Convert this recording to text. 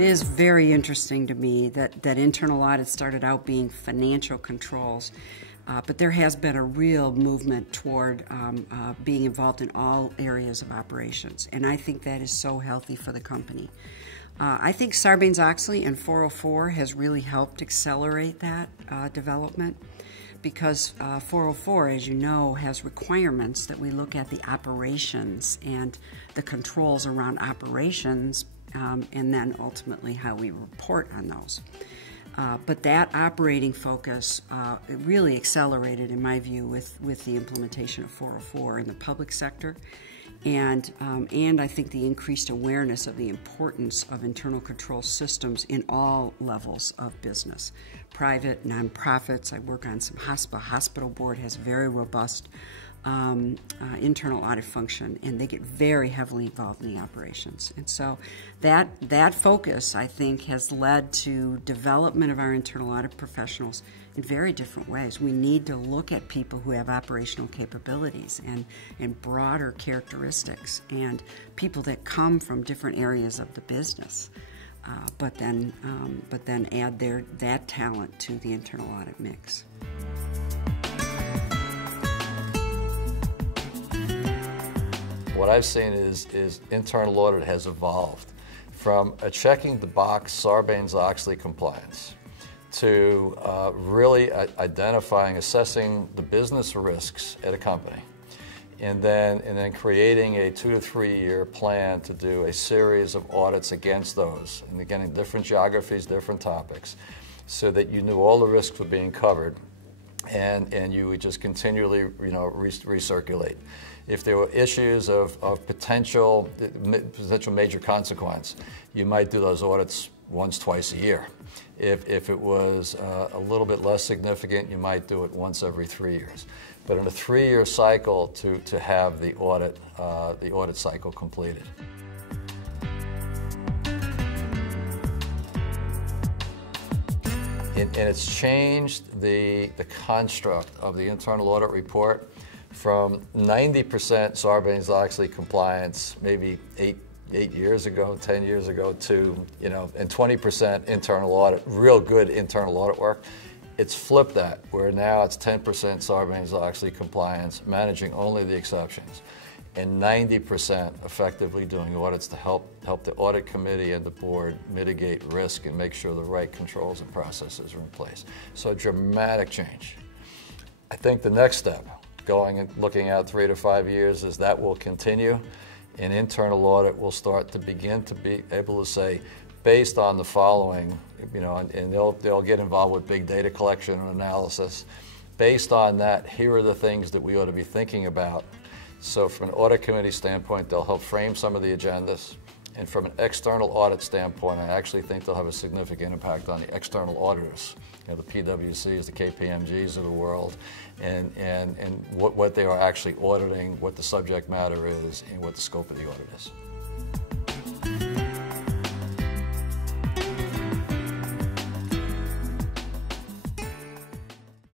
It is very interesting to me that internal audit started out being financial controls, but there has been a real movement toward being involved in all areas of operations, and I think that is so healthy for the company. I think Sarbanes-Oxley and 404 has really helped accelerate that development, because 404, as you know, has requirements that we look at the operations and the controls around operations, and then ultimately how we report on those. But that operating focus really accelerated, in my view, with the implementation of 404 in the public sector, and I think the increased awareness of the importance of internal control systems in all levels of business, private, nonprofits. I work on some hospital board has very robust internal audit function, and they get very heavily involved in the operations. And so that focus, I think, has led to development of our internal audit professionals in very different ways. We need to look at people who have operational capabilities and broader characteristics, and people that come from different areas of the business, but then add that talent to the internal audit mix. What I've seen is internal audit has evolved from a checking the box Sarbanes-Oxley compliance to really identifying, assessing the business risks at a company, and then creating a 2 to 3 year plan to do a series of audits against those, and again in different geographies, different topics, so that you knew all the risks were being covered, and you would just continually recirculate. If there were issues of potential major consequence, you might do those audits once, twice a year. If it was a little bit less significant, you might do it once every 3 years. But in a 3-year cycle, to have the audit cycle completed. And it's changed the construct of the internal audit report from 90% Sarbanes-Oxley compliance maybe 8 years ago, 10 years ago, to, and 20% internal audit, real good internal audit work. It's flipped that, where now it's 10% Sarbanes-Oxley compliance, managing only the exceptions, and 90% effectively doing audits to help the audit committee and the board mitigate risk and make sure the right controls and processes are in place. So a dramatic change. I think the next step, going and looking out 3 to 5 years, is that will continue, and internal audit will start to begin to be able to say, based on the following, and they'll get involved with big data collection and analysis. Based on that, here are the things that we ought to be thinking about. So from an audit committee standpoint, they'll help frame some of the agendas. And from an external audit standpoint, I actually think they'll have a significant impact on the external auditors, the PwCs, the KPMGs of the world, and what they are actually auditing, what the subject matter is, and what the scope of the audit is.